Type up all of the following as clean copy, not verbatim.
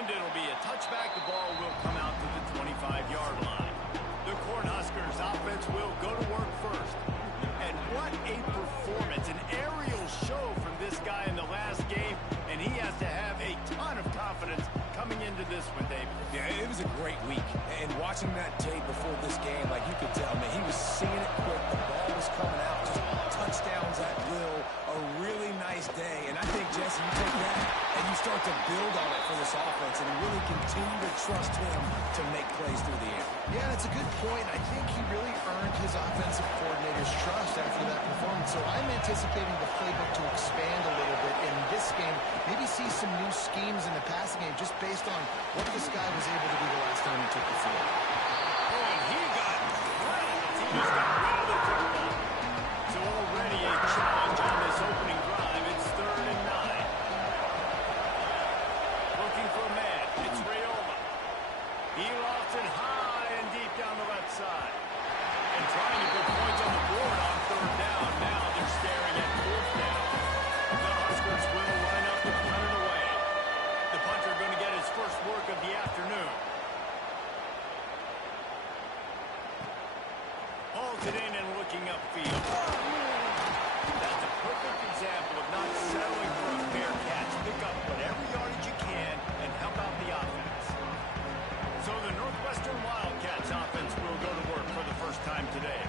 And it'll be a touchback. The ball will come out to the 25-yard line. The Cornhuskers offense will go to work first. And what a performance, an aerial show from this guy in the last game, and he has to have a ton of confidence coming into this one, David. Yeah, it was a great week. And watching that tape before this game, like you could tell, man, he was seeing it quick. The ball was coming out, just touchdowns at will. A really nice day. And I think, Jesse, you take that and you start to build on it for this offense and really continue to trust him to make plays through the air. Yeah, that's a good point. I think he really earned his offensive coordinator's trust after that performance. So I'm anticipating the playbook to expand a little bit in this game. Maybe see some new schemes in the passing game just based on what this guy was able to do the last time he took the field. Oh, and he got drilled. He just got rid of the football. So already a challenge on this opening drive. It's 3rd and 9. Looking for a man. It's Rayola. He lofts it high and deep down the left side. And trying to put points on the board on 3rd down. Now they're staring at 4th down. The Huskers will line up to punt it away. The punter going to get his first work of the afternoon. Hauls it in and looking upfield. That's a perfect example of not settling for a fair catch. Pick up whatever yardage you can and help out the offense. So the Northwestern Wildcats offense will go to work for the first time today.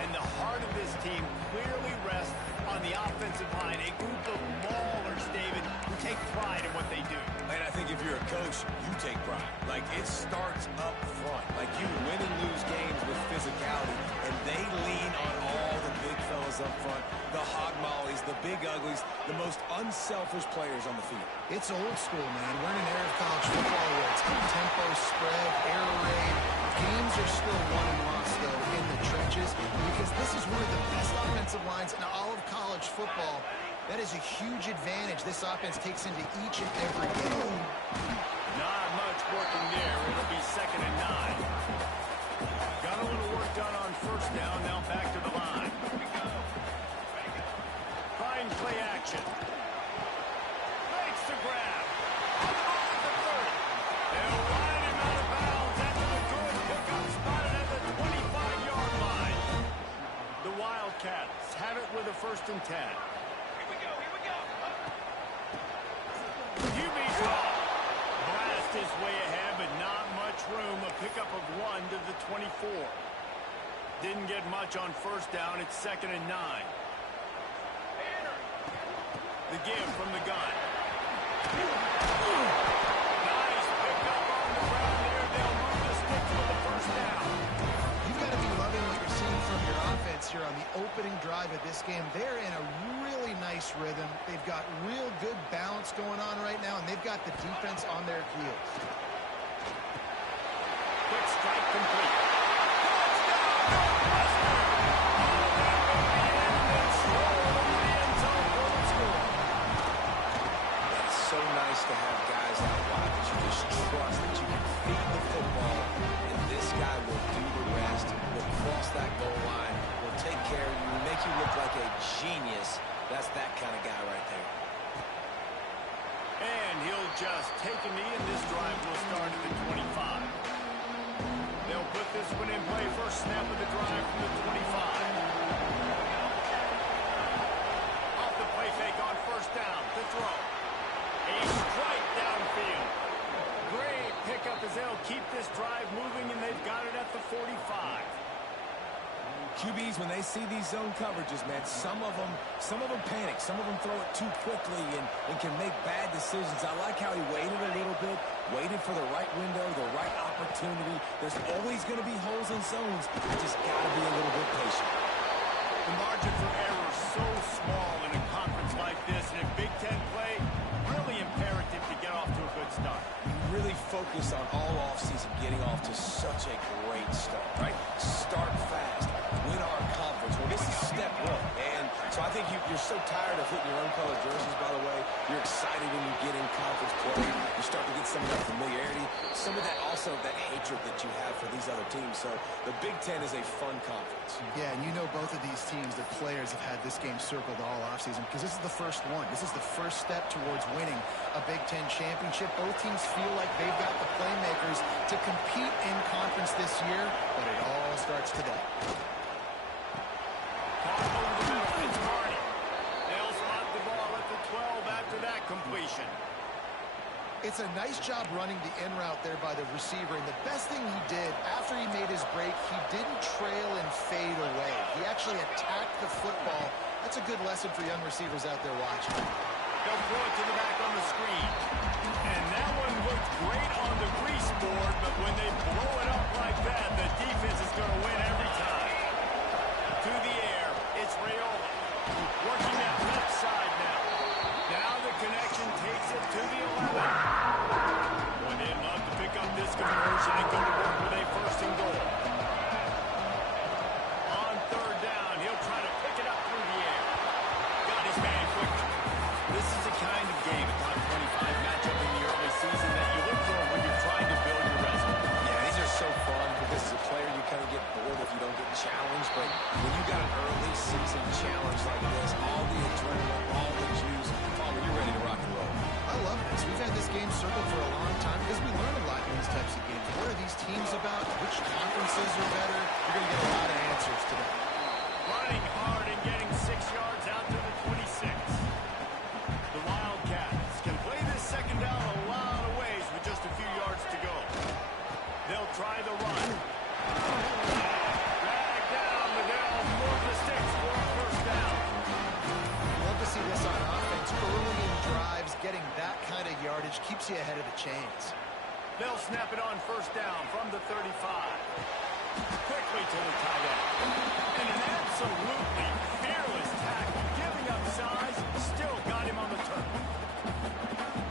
And the heart of this team clearly rests on the offensive line. A group of maulers, David, who take pride in what they do. And I think if you're a coach, you take pride. Like, it starts up front. Like, you win and lose games with physicality, and they lean on all the big fellas up front, the hog mollies, the big uglies, the most unselfish players on the field. It's old school, man. We're in an era of college football where it's tempo, spread, air raid. Games are still won and lost, though, in the trenches because this is one of the best offensive lines in all of college football. That is a huge advantage this offense takes into each and every game. Not much working there. It'll be 2nd and 9. Got a little work done on 1st down. Now back to the line. Fine play action. Makes the grab. On the ball at the 30. They'll line him out of bounds after the good pickup spotted at the 25-yard line. The Wildcats have it with a 1st and 10. QB's off. Blast his way ahead, but not much room. A pickup of 1 to the 24. Didn't get much on 1st down. It's 2nd and 9. The give from the gun. Nice pickup on the ground there. They'll move the sticks with the 1st down. You've got to be loving what you're seeing from your offense here on the opening drive of this game. They're in a really nice rhythm. They've got real good balance going on right now, and they've got the defense on their heels. Quick strike complete. Touchdown, Northwestern! All that will be in and stroll into the end zone for the score. It's so nice to have guys out wide that you just trust that you can feed the football, and this guy will do the rest. Will cross that goal line, will take care of you, make you look like a genius. That's that kind of guy right there. And he'll just take a knee, and this drive will start at the 25. They'll put this one in play. First snap of the drive from the 25. Off the play fake on 1st down. The throw. A strike downfield. Great pickup as they'll keep this drive moving, and they've got it at the 45. QBs, when they see these zone coverages, man, some of them panic. Some of them throw it too quickly and can make bad decisions. I like how he waited a little bit, waited for the right window, the right opportunity. There's always going to be holes in zones. You just got to be a little bit patient. The margin for error is so small in a conference like this, and in Big Ten play, really imperative to get off to a good start. You really focus on all offseason getting off to such a great start, right? Start fast, win our conference. Well, this is step 1. And so I think you're so tired of hitting your own colored jerseys, by the way. You're excited when you get in conference play. You start to get some of that familiarity. some of that also, that hatred that you have for these other teams. So the Big Ten is a fun conference. Yeah, and you know both of these teams, their players have had this game circled all offseason because this is the first one. This is the first step towards winning a Big Ten championship. Both teams feel like they've got the playmakers to compete in conference this year, but it all starts today. Caught over the middle. It's Hardy. They'll spot the ball at the 12 after that completion. It's a nice job running the in route there by the receiver, and the best thing he did after he made his break, he didn't trail and fade away. He actually attacked the football. That's a good lesson for young receivers out there watching. They'll throw it to the back on the screen. And that one looked great on the grease board, but when they blow it up like that, the defense is going to win every time. To the air, it's Raiola. Working that left side now. Now the connection takes it to the 11. Boy, they'd love to pick up this conversion and go to work with a first and goal. On third down, he'll try to pick it up through the air. Got his man quickly. This is the kind of game, a top 25 matchup in the early season that you look for when you're trying to build your resume. Yeah, these are so fun because as a player you kind of get bored if you don't get challenged, but when you got an early season challenge like this, all the adrenaline, all the juice, you're ready to rock and roll. I love this. We've had this game circled for a long time because we learn a lot in these types of games. What are these teams about? Which conferences are better? You're going to get a lot of answers today. Running hard and getting 6 yards out to the 26. The Wildcats can play this second down a lot of ways with just a few yards to go. They'll try the run. Drag down, but they'll move the sticks for a first down. Love to see this on offense. Early in drives, getting that kind of yardage keeps you ahead of the chains. They'll snap it on first down from the 35. Quickly to the tight end. And an absolutely fearless tackle, giving up size, still got him on the turn.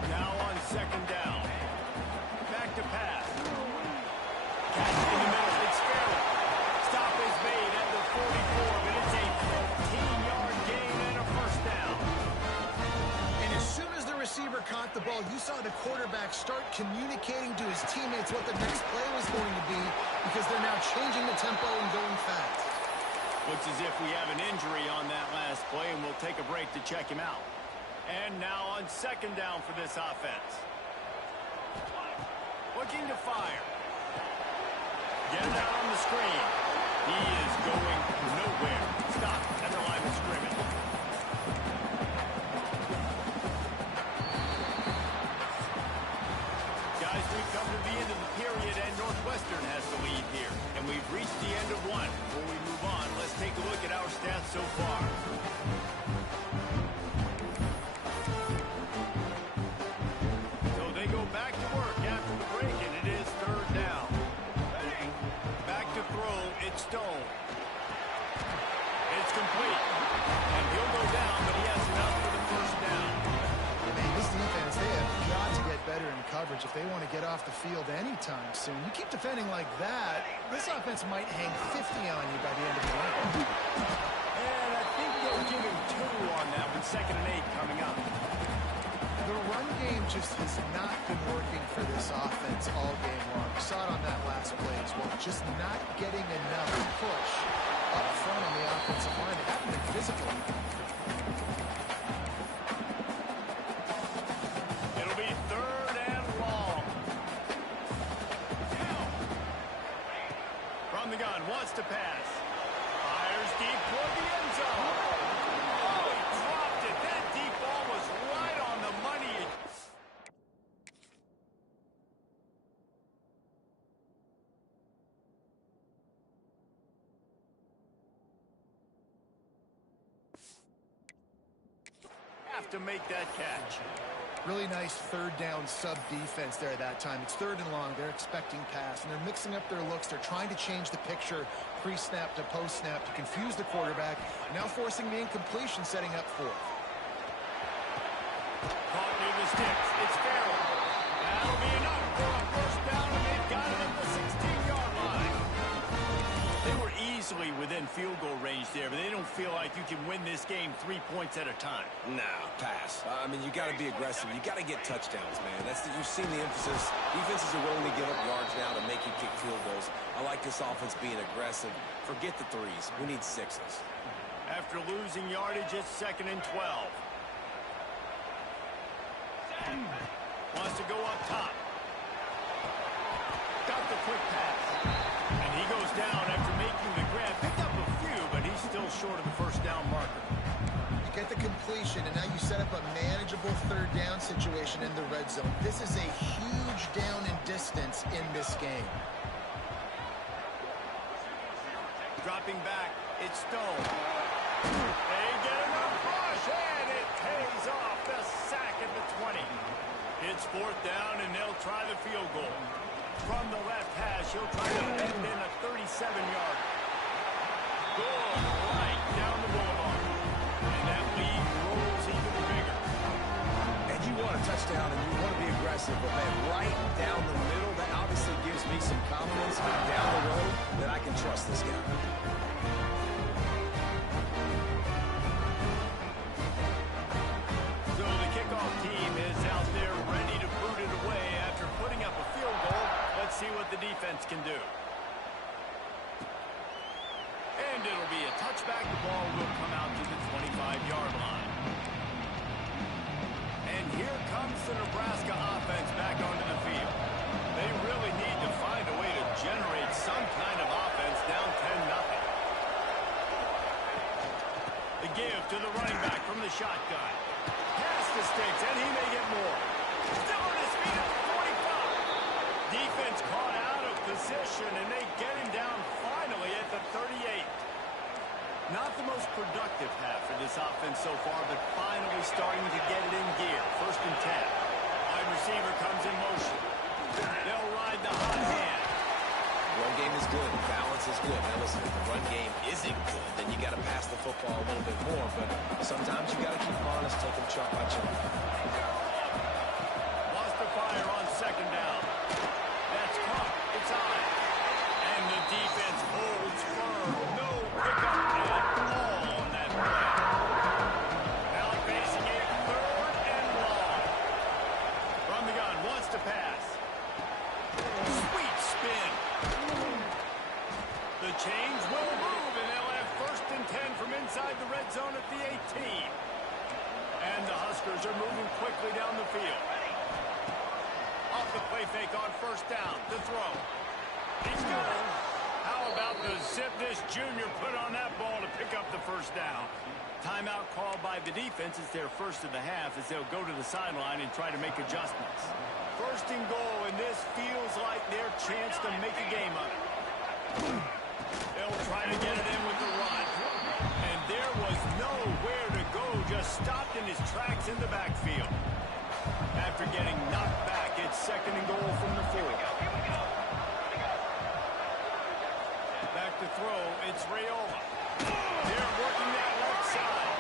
Now on second down. Back to pass. Catch in the middle. It's Farrell. Stop is made at the 44, but it's a 15-yard gain and a first down. And as soon as the receiver caught the ball, you saw the quarterback start communicating to his teammates what the next play was going to be because they're now changing the tempo and going fast. Looks as if we have an injury on that last play, and we'll take a break to check him out. And now on second down for this offense. Looking to fire. Get it out on the screen. He is going nowhere. Stop at the line of scrimmage. Guys, we've come to the end of the period, and Northwestern has the lead here. And we've reached the end of one. Before we move on, let's take a look at our stats so far. So they go back to work after the break, and it is third down. Back to throw, it's Stone. It's complete. And he'll go down, but he has enough for the first down. Man, this defense, they have got to get better in coverage if they want to get off the field anytime soon. You keep defending like that, this offense might hang 50 on you by the end of the game. And I think they'll give him 2 on that one. Second and 8 coming up. The run game just has not been working for this offense all game long. We saw it on that last play as well. Just not getting enough push up front on the offensive line. It happened in physical. It'll be third and long. From the gun, wants to pass. Fires deep toward the end zone. Oh, he dropped it. That deep ball was right on the money. Have to make that catch. Really nice third down sub defense there that time. It's third and long. They're expecting pass, and they're mixing up their looks. They're trying to change the picture pre-snap to post-snap to confuse the quarterback, now forcing the incompletion, setting up fourth. Caught near the sticks. It's Farrell. That'll be enough for a first down, and they've got it at the 16-yard line. They were easily within field goal range there, but they don't feel like you can win this game 3 points at a time. Nah, pass. I mean, you got to be aggressive. You got to get touchdowns, man. You've seen the emphasis. Defenses are willing to give up yards now to make you kick field goals. I like this offense being aggressive. Forget the threes. We need sixes. After losing yardage, it's 2nd and 12. Wants to go up top. Got the quick pass. And he goes down after making the grab. Picked up a few, but he's still short of the first down marker. You get the completion, and now you set up a manageable 3rd down situation in the red zone. This is a huge down in distance in this game. Dropping back, it's Stone. They get enough rush, and it pays off. The sack at the 20. It's 4th down, and they'll try the field goal. From the left hash, he'll try to bend in a 37-yard. Good, right down the boulevard. And that lead rolls even bigger. And you want a touchdown, and you want to be aggressive, but man, right down the middle, that obviously gives me some confidence down the road that I can trust this guy. So the kickoff team is out there ready to boot it away after putting up a field goal. Let's see what the defense can do. And it'll be a touchback. The ball will come out to the 25-yard line. And here comes the Nebraska offense back onto the field. They really need to find a way to generate some kind of offense down 10-0. The give to the running back from the shotgun. Pass the sticks, and he may get more. Still on his feet at the 45. Defense caught out of position, and they get him down finally at the 38. Not the most productive half for this offense so far, but finally starting to get it in gear. 1st and 10. Wide receiver comes in motion. They'll ride the hot hand. Run game is good. Balance is good. Now listen, if the run game isn't good, then you got to pass the football a little bit more. But sometimes you got to keep them honest, take them chunk by chunk. Wants to fire on 2nd down. That's caught. It's on. And the defense holds firm. No pickup at all on that play. Now facing a 3rd and long. From the gun, wants to pass. Sweet spin. The chains will move, and they'll have 1st and 10 from inside the red zone at the 18. And the Huskers are moving quickly down the field. Off the play fake on 1st down. To throw. He's going. How about the zip this junior put on that ball to pick up the 1st down? Timeout called by the defense. It's their first of the half as they'll go to the sideline and try to make adjustments. 1st and goal, and this feels like their chance to make a game of it. They'll try to get it in with the run. And there was nowhere to go, just stopped in his tracks in the backfield. After getting knocked back, it's 2nd and goal from the 4. Back to throw, it's Raiola. They're working that left side.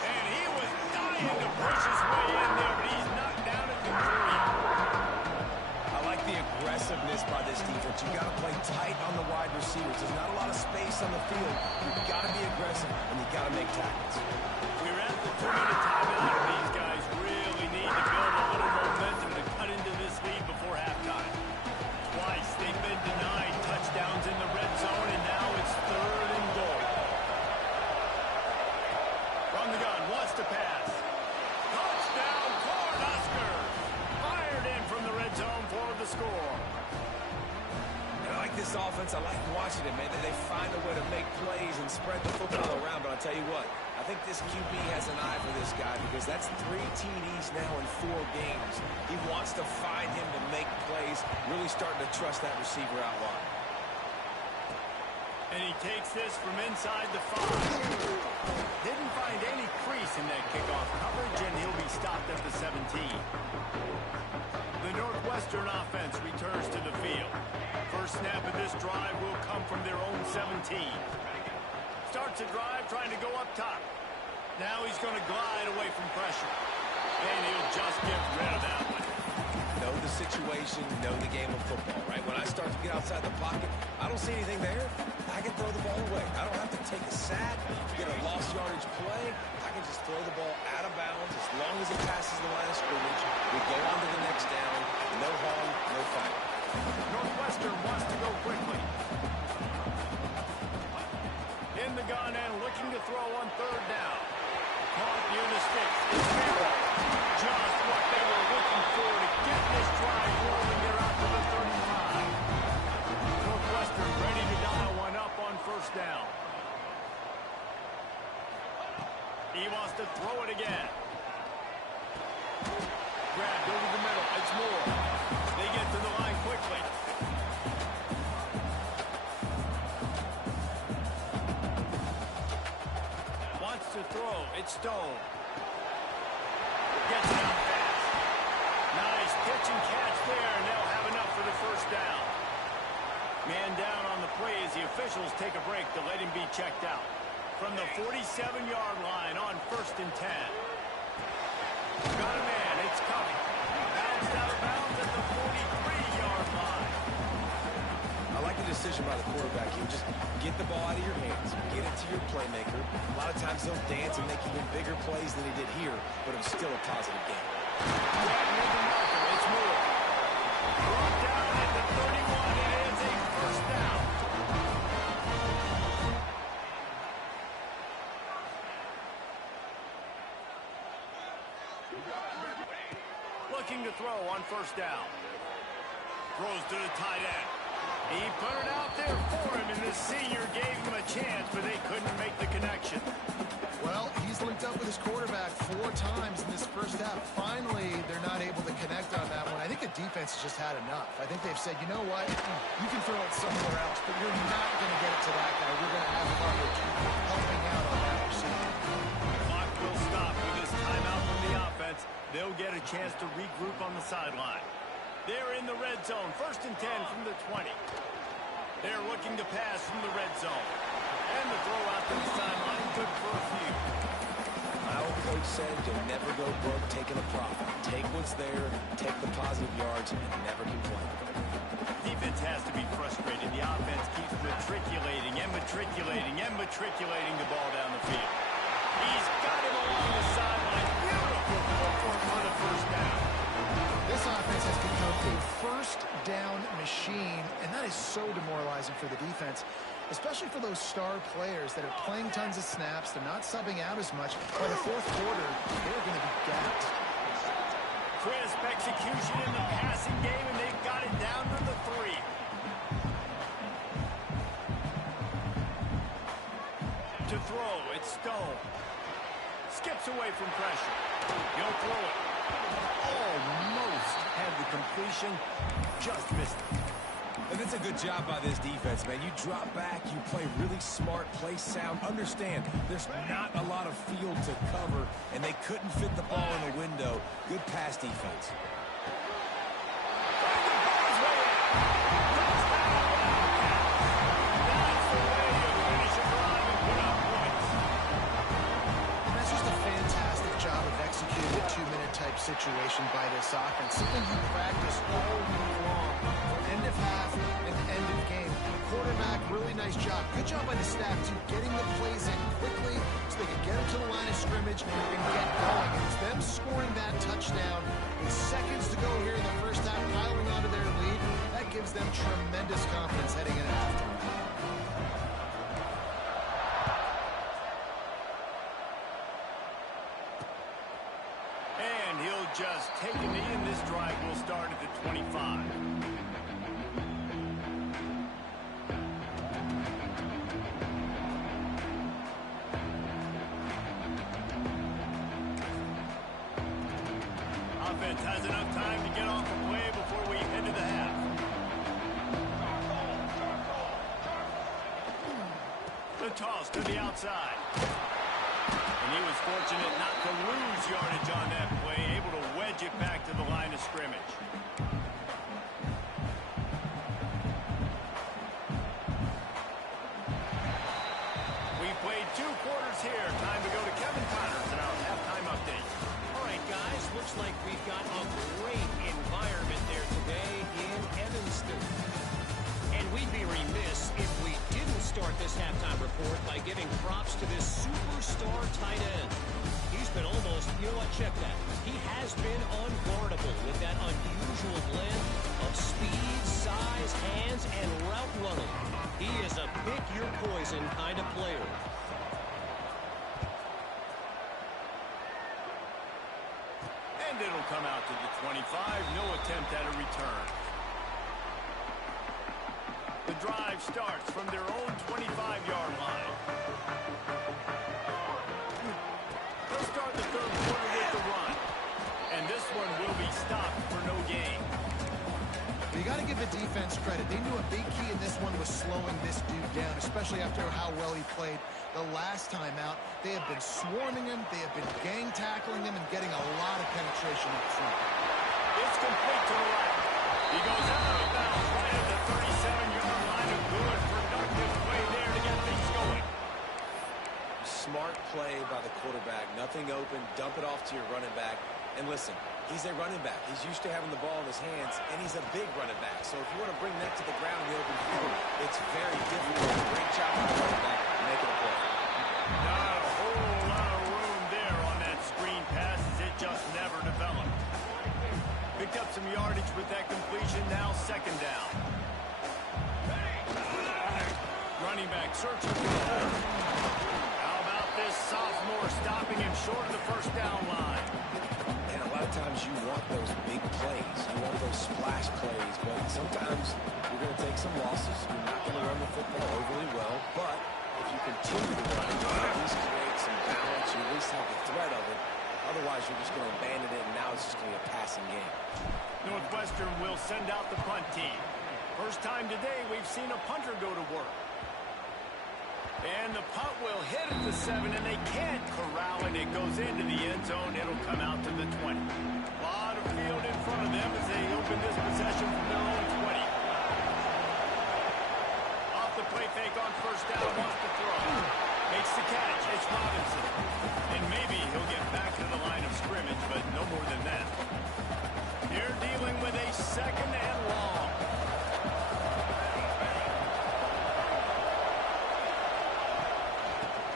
And he was dying to push his way in there, but he's knocked down at the 3. I like the aggressiveness by this defense. You've got to play tight on the wide receivers. There's not a lot of space on the field. You've got to be aggressive, and you've got to make tackles. We're at the 2-minute timeout, and these guys really need to build a little momentum to cut into this lead before halftime. Twice they've been denied touchdowns in the red zone, and now it's 3rd and goal. From the gun, wants to pass. Touchdown, Cornhuskers! Fired in from the red zone for the score. And I like this offense. I like watching it, man. They find a way to make plays and spread the football around. But I'll tell you what, I think this QB has an eye for this guy because that's 3 TDs now in 4 games. He wants to find him to make plays, really starting to trust that receiver out wide. And he takes this from inside the 5. Didn't find any crease in that kickoff coverage, and he'll be stopped at the 17. The Northwestern offense returns to the field. First snap of this drive will come from their own 17. Starts a drive trying to go up top. Now he's going to glide away from pressure. And he'll just get rid of that one. Know the situation, know the game of football, right? When I start to get outside the pocket, I don't see anything there. I can throw the ball away. I don't have to take a sack, get a lost yardage play. I I can just throw the ball out of bounds as long as it passes the line of scrimmage. We go on to the next down. No harm, no foul. Northwestern wants to go quickly. In the gun and looking to throw on third down. Caught near the sticks. It's Merrill. Just what they were looking for to get this drive rolling here out to the 35. Northwestern ready to dial one up on first down. He wants to throw it again. Grabbed over the middle. It's Moore. They get to the line quickly. Wants to throw. It's Stone. Gets it out fast. Nice pitch and catch there, and they'll have enough for the first down. Man down on the play as the officials take a break to let him be checked out. From the 47-yard line on 1st and 10. Got a man. It's coming. Bounced out of bounds at the 43-yard line. I like the decision by the quarterback here. Just get the ball out of your hands. Get it to your playmaker. A lot of times they'll dance and make even bigger plays than he did here, but it was still a positive game. It's Moore. Brought down at the 31. It is a first down. Looking to throw on first down. Throws to the tight end. He put it out there for him, and the senior gave him a chance, but they couldn't make the connection. Well, he's linked up with his quarterback 4 times in this first half. Finally, they're not able to connect on that one. I think the defense has just had enough. I think they've said, you know what, you can throw it somewhere else, but you're not going to get it to that guy. We're going to have coverage helping out on that receiver. Clock will stop with this timeout from the offense. They'll get a chance to regroup on the sideline. They're in the red zone. 1st and 10 from the 20. They're looking to pass from the red zone. And the throw out to the sideline, good for a few. My old coach said you'll never go broke taking a profit. Take what's there, take the positive yards, and never complain. Defense has to be frustrated. The offense keeps matriculating and matriculating and matriculating the ball down the field. He's got him along the sideline. Beautiful footwork for the first down. This offense has become a first down machine, and that is so demoralizing for the defense, especially for those star players that are playing tons of snaps. They're not subbing out as much. By the 4th quarter, they're going to be gapped. Crisp execution in the passing game, and they've got it down to the 3. To throw, it's Stone. Skips away from pressure. He'll throw it. Almost had the completion. Just missed it. And that's a good job by this defense, man. You drop back, you play really smart, play sound. Understand, there's not a lot of field to cover, and they couldn't fit the ball in the window. Good pass defense. Situation by this offense. Something you practice all week long. End of half and end of game. Quarterback, really nice job. Good job by the staff, too, getting the plays in quickly so they can get them to the line of scrimmage and get going. And it's them scoring that touchdown with seconds to go here in the first half, piling onto their lead. That gives them tremendous confidence heading into halftime. Just take a knee, and this drive will start at the 25. Offense has enough time to get off the play before we head to the half. The toss to the outside. And he was fortunate not to lose yardage on that play, able to wedge it back to the line of scrimmage. We played 2 quarters here. Time to go to Kevin Connors in our halftime update. All right, guys, looks like we've got a great environment there today in Evanston. And we'd be remiss if we didn't start this halftime report by giving props to this superstar tight end. He's been almost, you know what, check that. He has been unguardable with that unusual blend of speed, size, hands, and route running. He is a pick-your-poison kind of player. And it'll come out to the 25. No attempt at a return. The drive starts from their own 25-yard line. They'll start the third quarter with the run. And this one will be stopped for no gain. You got to give the defense credit. They knew a big key in this one was slowing this dude down, especially after how well he played the last time out. They have been swarming him. They have been gang tackling him and getting a lot of penetration up front. It's complete to the right. He goes out of bounds right at the 37-yard line. A good, productive play there to get things going. Smart play by the quarterback. Nothing open. Dump it off to your running back. And listen, he's a running back. He's used to having the ball in his hands, and he's a big running back. So if you want to bring that to the ground in the open field, it's very difficult. Great job by the running back making a play. Not a whole lot of room there on that screen pass as it just never developed. Picked up some yardage with that completion. Now second down. Running back searching for the hole. How about this sophomore stopping him short of the first down line? And a lot of times you want those big plays. You want those splash plays. But sometimes you're going to take some losses. You're not going to run the football overly well. But if you continue to run, you at least create some balance. You at least have the threat of it. Otherwise, you're just going to abandon it, and now it's just going to be a passing game. Northwestern will send out the punt team. First time today we've seen a punter go to work. And the punt will hit at the 7, and they can't corral it. It goes into the end zone. It'll come out to the 20. A lot of field in front of them as they open this possession from their own 20. Off the play fake on first down, wants to throw. Makes the catch. It's Robinson. And maybe he'll get back to the line of scrimmage, but no more than that. They're dealing with a second and long.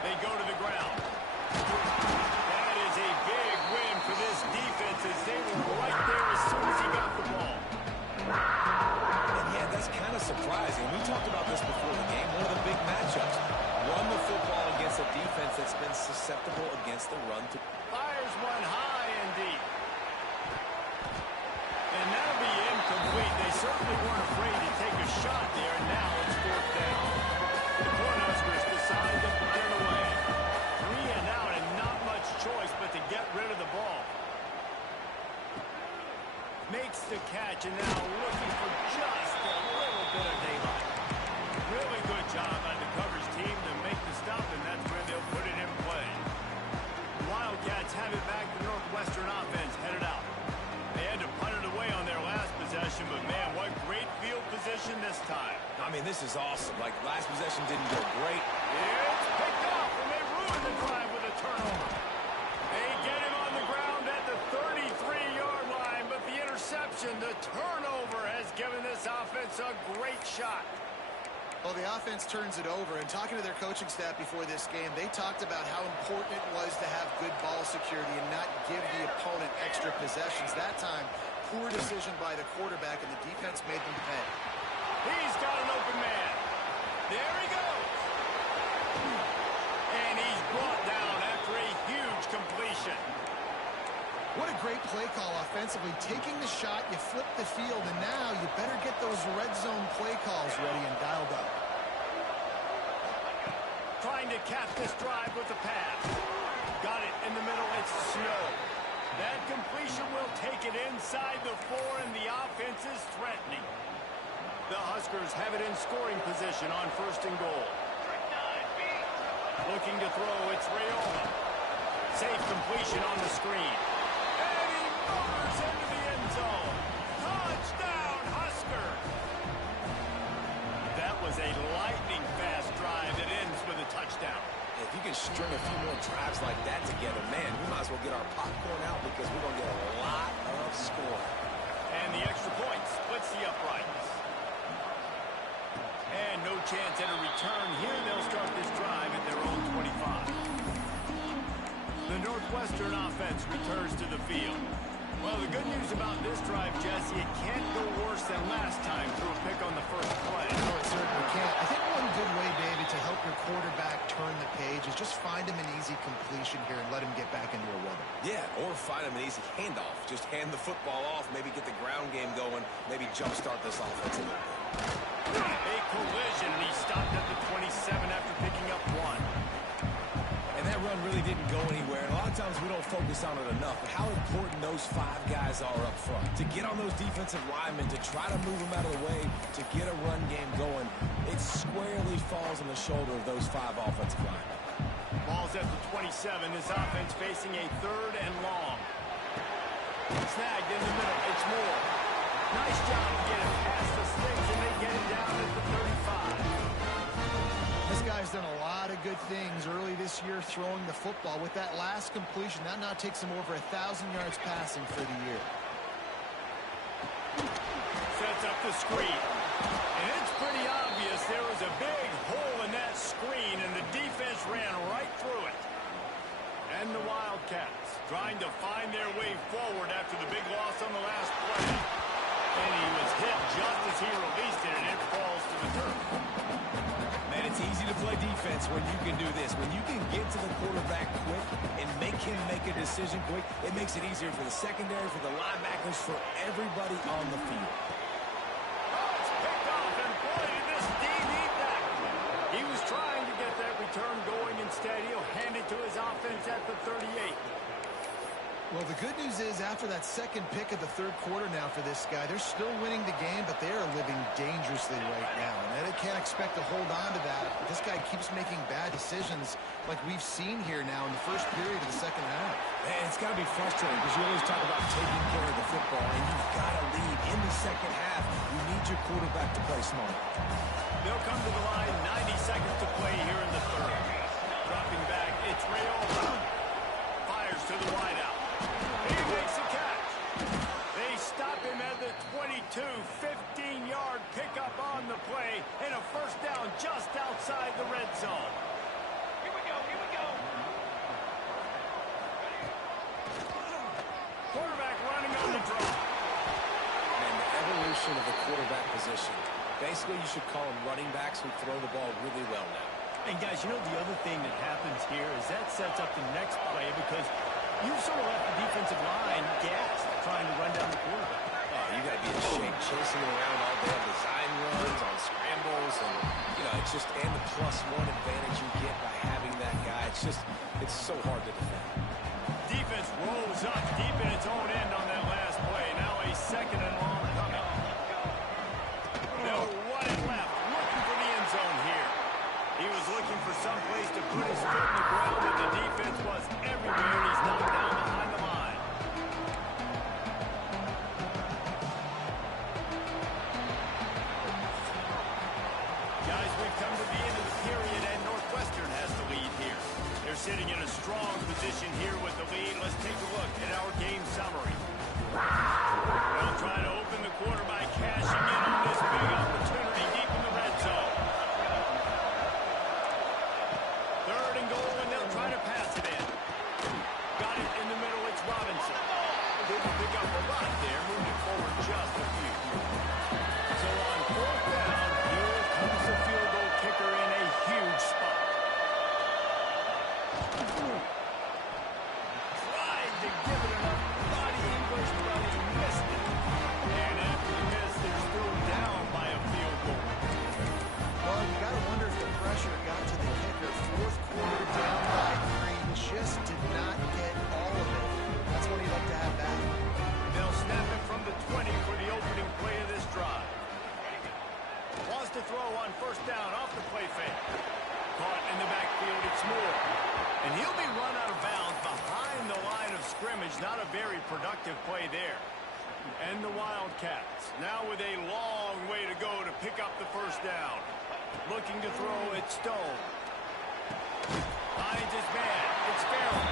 They go to the ground. That is a big win for this defense as they were right there as soon as he got the ball. And yeah, that's kind of surprising. We talked about this before the game. One of the big matchups. Run the football against a defense that's been susceptible against the run. Fires one high and deep. And that'll be incomplete. They certainly weren't afraid to take a shot there, and now it's fourth down. The Cornhuskers decide to punt it away. 3 and out, and not much choice but to get rid of the ball. Makes the catch, and now looking for just a little bit of daylight. Really good job by the coverage team to make the stop, and that's where they'll put it in play. The Wildcats have it back. The Northwestern offense headed out. They had to punt it away on their last possession, but man, what great field position this time. I mean, this is awesome. Like, last possession didn't go great. It's picked off, and they ruin the drive with a turnover. They get him on the ground at the 33-yard line, but the interception, the turnover, has given this offense a great shot. Well, the offense turns it over, and talking to their coaching staff before this game, they talked about how important it was to have good ball security and not give the opponent extra possessions. That time, poor decision by the quarterback, and the defense made them pay. He's got an open man. There he goes. And he's brought down after a huge completion. What a great play call offensively. Taking the shot, you flip the field, and now you better get those red zone play calls ready and dialed up. Trying to cap this drive with the pass. Got it in the middle. It's Snow. That completion will take it inside the 4, and the offense is threatening. The Huskers have it in scoring position on first and goal. Looking to throw, it's Rayola. Safe completion on the screen. And he motors into the end zone. Touchdown, Huskers! That was a lightning-fast drive that ends with a touchdown. If you can string a few more drives like that together, man, we might as well get our popcorn out because we're going to get a lot of scoring. And the extra point splits the uprights. And no chance at a return here. They'll start this drive at their own Northwestern offense returns to the field. Well, the good news about this drive, Jesse, it can't go worse than last time through a pick on the first play. No, it certainly can't. I think one good way, David, to help your quarterback turn the page is just find him an easy completion here and let him get back into a rhythm. Yeah, or find him an easy handoff. Just hand the football off, maybe get the ground game going, maybe jumpstart this offense a little bit. A collision, and he stopped at the 27 after picking up one. And that run really didn't go anywhere. And a lot of times we don't focus on it enough, but how important those 5 guys are up front. To get on those defensive linemen, to try to move them out of the way, to get a run game going, it squarely falls on the shoulder of those 5 offensive linemen. Ball's at the 27. This offense facing a 3rd and long. Snagged in the middle. It's Moore. Nice job to get it past the sticks, and they get it down at the 35. This guy's done a lot of good things early this year throwing the football. With that last completion, that now takes him over 1,000 yards passing for the year. Sets up the screen. And it's pretty obvious there was a big hole in that screen, and the defense ran right through it. And the Wildcats trying to find their way forward after the big loss on the last play. And he was hit just as he released it, and it falls to the turf. Man, it's easy to play defense when you can do this. When you can get to the quarterback quick and make him make a decision quick, it makes it easier for the secondary, for the linebackers, for everybody on the field. Oh, it's picked off, and boy, did this D need that. He was trying to get that return going. Instead, he'll hand it to his offense at the 38. Well, the good news is after that second pick of the 3rd quarter now for this guy, they're still winning the game, but they are living dangerously right now. And they can't expect to hold on to that. This guy keeps making bad decisions like we've seen here now in the first period of the second half. Man, it's got to be frustrating because you always talk about taking care of the football, and you've got to lead in the second half. You need your quarterback to play smart. They'll come to the line, 90 seconds to play here in the 3rd. Dropping back, it's Rayola. Fires to the wideout. He makes the catch. They stop him at the 22, 15-yard pickup on the play, and a first down just outside the red zone. Here we go, here we go. Quarterback running on the draw. And the evolution of the quarterback position. Basically, you should call them running backs who throw the ball really well now. And guys, you know the other thing that happens here is that sets up the next play because you've sort of left the defensive line gassed trying to run down the quarterback. Oh, you got to be in shape chasing him around all day on design runs, on scrambles, and, you know, it's just, and the +1 advantage you get by having that guy. It's so hard to defend. Defense rolls up deep in its own end on that last play. Now a 2nd and long coming. They'll run it left, looking for the end zone here. He was looking for some place to put his foot in the ground, and the defense was everywhere, and he's knocked down behind the line. Guys, we've come to the end of the period, and Northwestern has the lead here. They're sitting in a strong position here with the lead. Let's take a look at our game summary. They'll try to open the quarter by cashing in on this big opportunity deep in the red zone. 3rd and goal, and they'll try to pass it in. Got it in the middle, it's Robinson. Didn't pick up a lot there, moving forward just a few. So on 4th down, here comes the field goal kicker in a huge spot. Tried to give it enough body English, but he missed it. And after the miss, they're still down by a field goal. Well, you got to wonder if the pressure got to the kicker. 4th quarter down by 3. Just did not get all of it. That's what he'd like to have back. They'll snap it from the 20 for the opening play of this drive. Wants to throw on 1st down off the play fake. Caught in the backfield, it's Moore. And he'll be run out of bounds behind the line of scrimmage. Not a very productive play there. And the Wildcats, now with a long way to go to pick up the 1st down. Looking to throw at Stone. Finds his man. It's Farrell.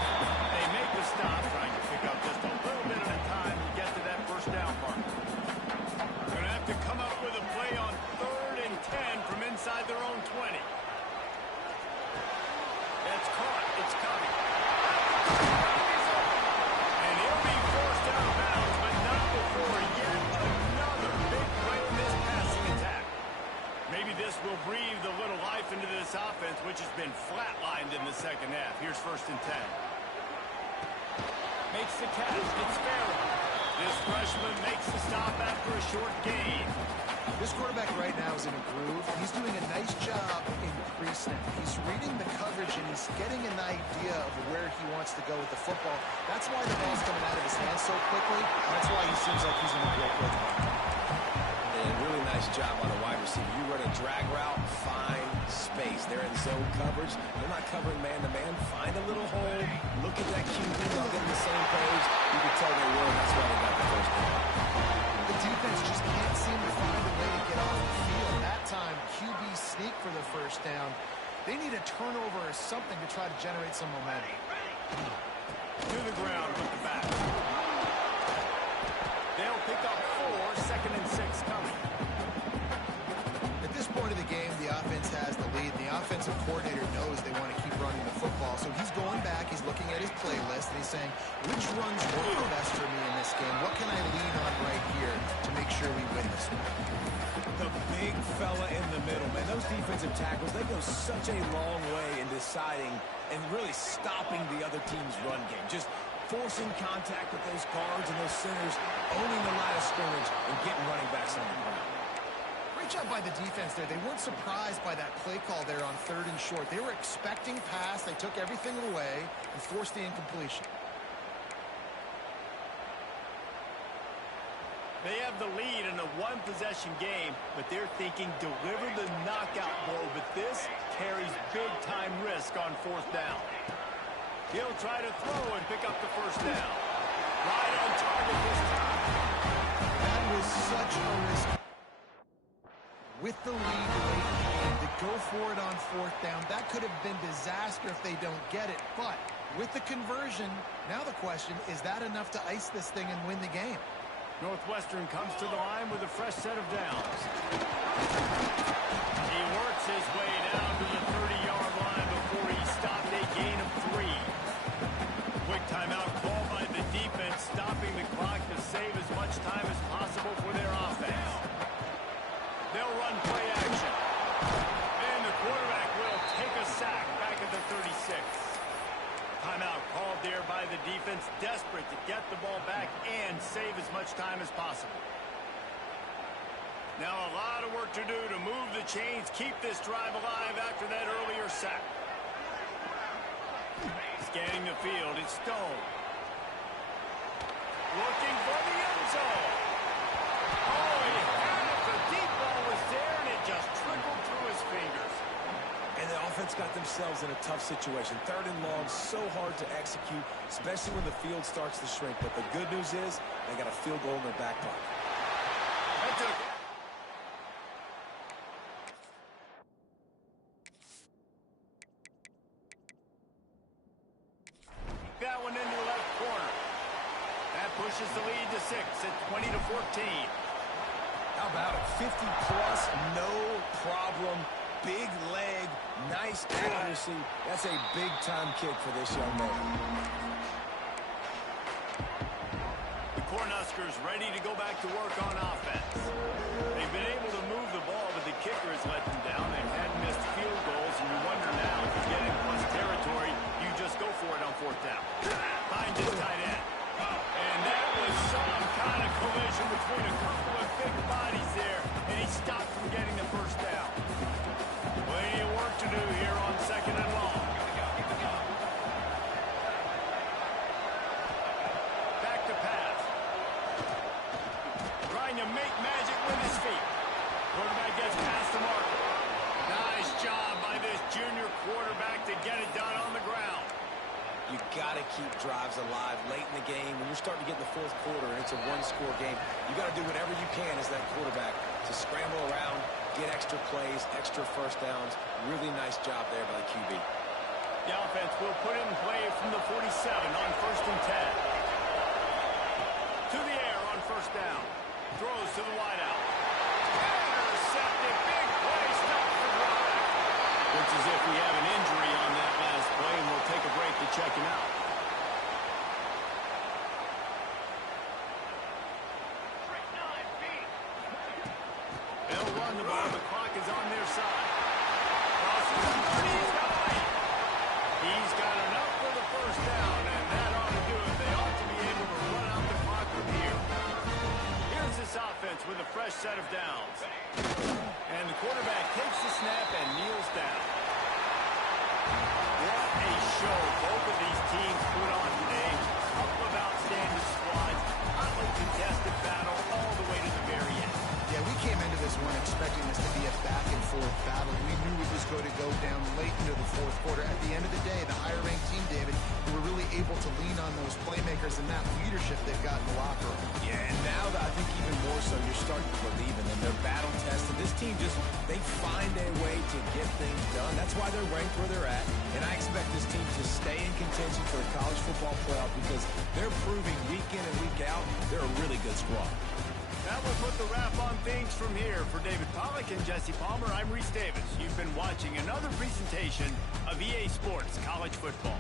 They make the stop, trying to pick up just a little bit at a time to get to that 1st down mark. Going to have to come up with a play on 3rd and 10 from inside their own 20. That's caught. It's coming. He's open. first and 10. Makes the catch. It's Farrell. This freshman makes the stop after a short gain. This quarterback right now is in a groove. He's doing a nice job in pre-snap. He's reading the coverage, and he's getting an idea of where he wants to go with the football. That's why the ball's coming out of his hands so quickly. That's why he seems like he's in a great place. And really nice job on the wide receiver. You run a drag route, find space. They're in zone coverage. They're not covering man-to-man. Find a little hole. Look at that QB. They'll get on the same page. You can tell they were. That's why they got the first down. The defense just can't seem to find a way to get off the field. That time, QB sneak for the first down. They need a turnover or something to try to generate some momentum. To the ground with the back. They'll pick up 4, 2nd and 6 coming. At this point of the game, the offense has the lead. The offensive coordinator knows they want to keep running the football, so he's going back, he's looking at his playlist, and he's saying, which runs work the best for me in this game? What can I lean on right here to make sure we win this one? The big fella in the middle, man. Those defensive tackles, they go such a long way in deciding and really stopping the other team's run game. Just forcing contact with those guards and those centers, owning the line of scrimmage, and getting running backs on the ground. Great job by the defense there. They weren't surprised by that play call there on 3rd and short. They were expecting pass. They took everything away and forced the incompletion. They have the lead in a one-possession game, but they're thinking deliver the knockout blow, but this carries big-time risk on 4th down. He'll try to throw and pick up the first down. Right on target this time. That was such a risk. With the lead late in the game, to go for it on 4th down, that could have been disaster if they don't get it. But with the conversion, now the question, is that enough to ice this thing and win the game? Northwestern comes to the line with a fresh set of downs. He works his way down to the 30-yard line before he stopped a gain of 3. Quick timeout called by the defense, stopping the clock to save as much time as possible for their offense. They'll run play action. And the quarterback will take a sack back at the 36. Timeout called there by the defense, desperate to get the ball back and save as much time as possible. Now a lot of work to do to move the chains, keep this drive alive after that earlier sack. Scanning the field, it's Stone. Looking for the end zone. Oh, he had it. The deep ball was there, and it just trickled through his fingers. And the offense got themselves in a tough situation. 3rd and long, so hard to execute, especially when the field starts to shrink. But the good news is they got a field goal in their back pocket. That one into the left corner. That pushes the lead to 6 at 20-14. How about it? 50-plus, no problem. Big leg, nice accuracy. That's a big-time kick for this young man. The Cornhuskers ready to go back to work on offense. They've been able to move the ball, but the kicker has let them down. They've had missed field goals, and you wonder now if you get in plus territory, you just go for it on 4th down. Finds his tight end. And that was some kind of collision between a couple of big bodies there, and he stopped from getting the first down. Plenty of work to do here on 2nd and long. Back to pass. Trying to make magic with his feet. Quarterback gets past the marker. Nice job by this junior quarterback to get it done on the ground. You got to keep drives alive late in the game. When you're starting to get in the 4th quarter and it's a one-score game, you got to do whatever you can as that quarterback to scramble around, get extra plays, extra first downs. Really nice job there by the QB. The offense will put it in play from the 47 on 1st and 10. To the air on 1st down. Throws to the wideout. Intercepted. Big play. Stop the quarterback. Looks as if we have an injury on that last play, and we'll take a break to check him out. They'll run the ball. The clock is on their side. Crosses the 30. He's got it. He's got enough for a fresh set of downs. And the quarterback takes the snap and kneels down. What a show both of these teams put on today. A couple of outstanding squads. Hotly contested battle all the way to the very end. Yeah, we came into this one expecting this to be a back-and-forth battle. We knew it was going to go down late into the fourth quarter. At the end of the day, the higher-ranked team, David, who were really able to lean on those playmakers and that leadership they've got in the locker room. Yeah, and now I think even more so, you're starting to believe in them. They're battle-tested. This team they find a way to get things done. That's why they're ranked where they're at. And I expect this team to stay in contention for the college football playoff because they're proving week in and week out they're a really good squad. That will put the wrap on things from here. For David Pollack and Jesse Palmer, I'm Reese Davis. You've been watching another presentation of EA Sports College Football.